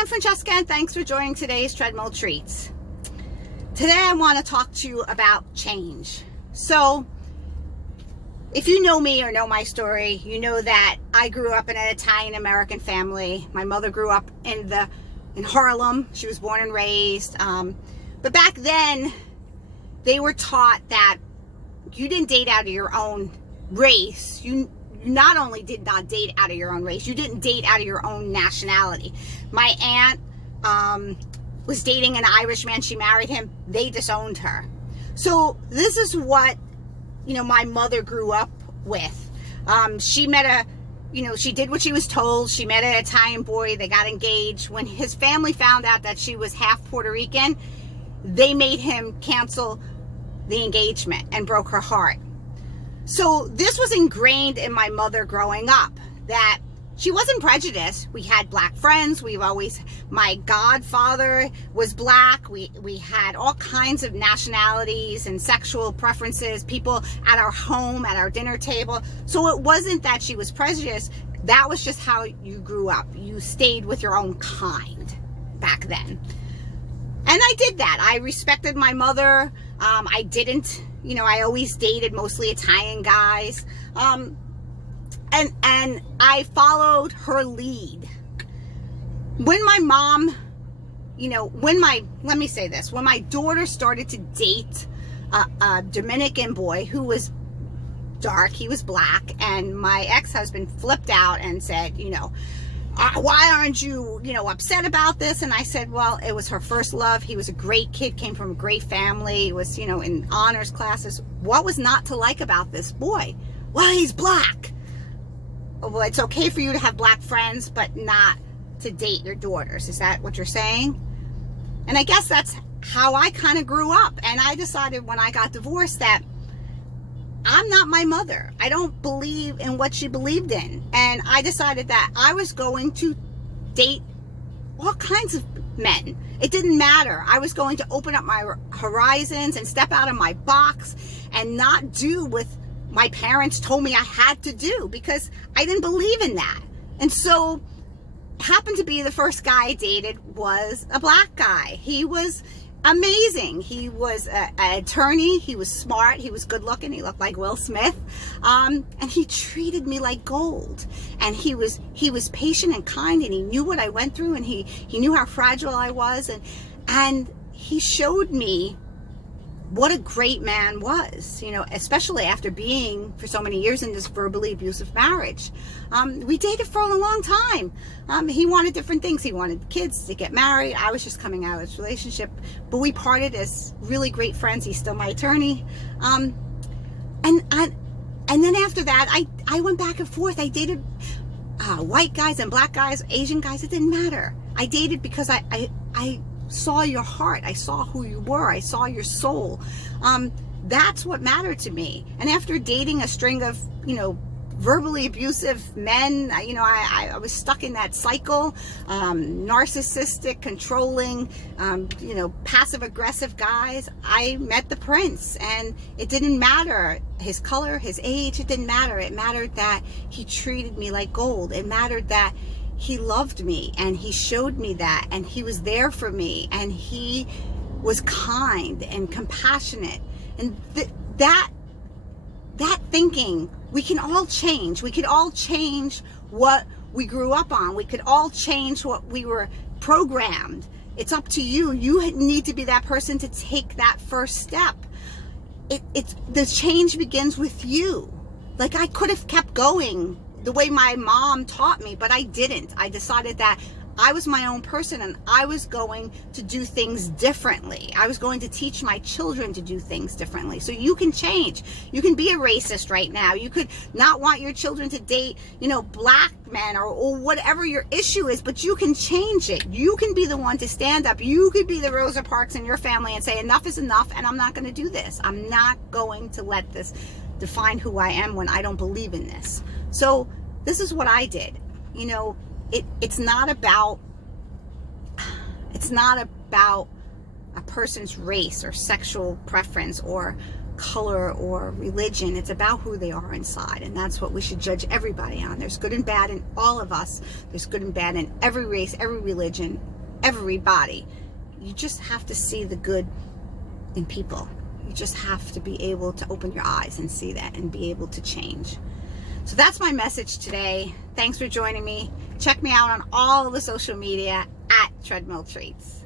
I'm Francesca, and thanks for joining today's Treadmill Treats. Today I want to talk to you about change. So, if you know me or know my story, you know that I grew up in an Italian-American family. My mother grew up in Harlem. She was born and raised. But back then, they were taught that you didn't date out of your own race. You not only did not date out of your own race, you didn't date out of your own nationality. My aunt was dating an Irish man. She married him. They disowned her. So this is what, my mother grew up with. She met she did what she was told. She met an Italian boy. They got engaged. When his family found out that she was half Puerto Rican, they made him cancel the engagement and broke her heart. So this was ingrained in my mother growing up, that she wasn't prejudiced. We had black friends. My godfather was black. We had all kinds of nationalities and sexual preferences, people at our home, at our dinner table. So it wasn't that she was prejudiced. That was just how you grew up. You stayed with your own kind back then. And I did that. I respected my mother. I didn't, I always dated mostly Italian guys. And I followed her lead. When my mom, when my daughter started to date a Dominican boy who was dark, he was black, and my ex-husband flipped out and said, why aren't you, upset about this? And I said, well, it was her first love. He was a great kid, came from a great family, he was, in honors classes. What was not to like about this boy? Well, he's black. Well, it's okay for you to have black friends, but not to date your daughters. Is that what you're saying? And I guess that's how I kind of grew up. And I decided when I got divorced that I'm not my mother. I don't believe in what she believed in. And I decided that I was going to date all kinds of men. It didn't matter. I was going to open up my horizons and step out of my box and not do what my parents told me I had to do, because I didn't believe in that. And so happened to be the first guy I dated was a black guy. He was amazing. He was an attorney. He was smart. He was good looking. He looked like Will Smith. And he treated me like gold. And he was patient and kind, and he knew what I went through, and he knew how fragile I was. And he showed me what a great man was, especially after being for so many years in this verbally abusive marriage. We dated for a long time. He wanted different things. He wanted kids, to get married. I was just coming out of this relationship, but we parted as really great friends. He's still my attorney. And then after that, I went back and forth. I dated white guys and black guys, Asian guys. It didn't matter. I dated because I saw your heart. I saw who you were. I saw your soul. That's what mattered to me. And after dating a string of, verbally abusive men, I was stuck in that cycle, narcissistic, controlling, passive aggressive guys. I met the prince, and it didn't matter his color, his age. It didn't matter. It mattered that he treated me like gold. It mattered that he loved me, and he showed me that, and he was there for me, and he was kind and compassionate. And that thinking, we can all change. We could all change what we grew up on. We could all change what we were programmed. It's up to you. You need to be that person to take that first step. The change begins with you. Like, I could have kept going the way my mom taught me, but I didn't. I decided that I was my own person, and I was going to do things differently. I was going to teach my children to do things differently. So you can change. You can be a racist right now. You could not want your children to date, black men or whatever your issue is, but you can change it. You can be the one to stand up. You could be the Rosa Parks in your family and say, enough is enough, and I'm not going to do this. I'm not going to let this define who I am when I don't believe in this. So this is what I did. It's not about a person's race or sexual preference or color or religion. It's about who they are inside, and that's what we should judge everybody on. There's good and bad in all of us. There's good and bad in every race, every religion, everybody. You just have to see the good in people. You just have to be able to open your eyes and see that and be able to change. So that's my message today. Thanks for joining me. Check me out on all the social media at Treadmill Treats.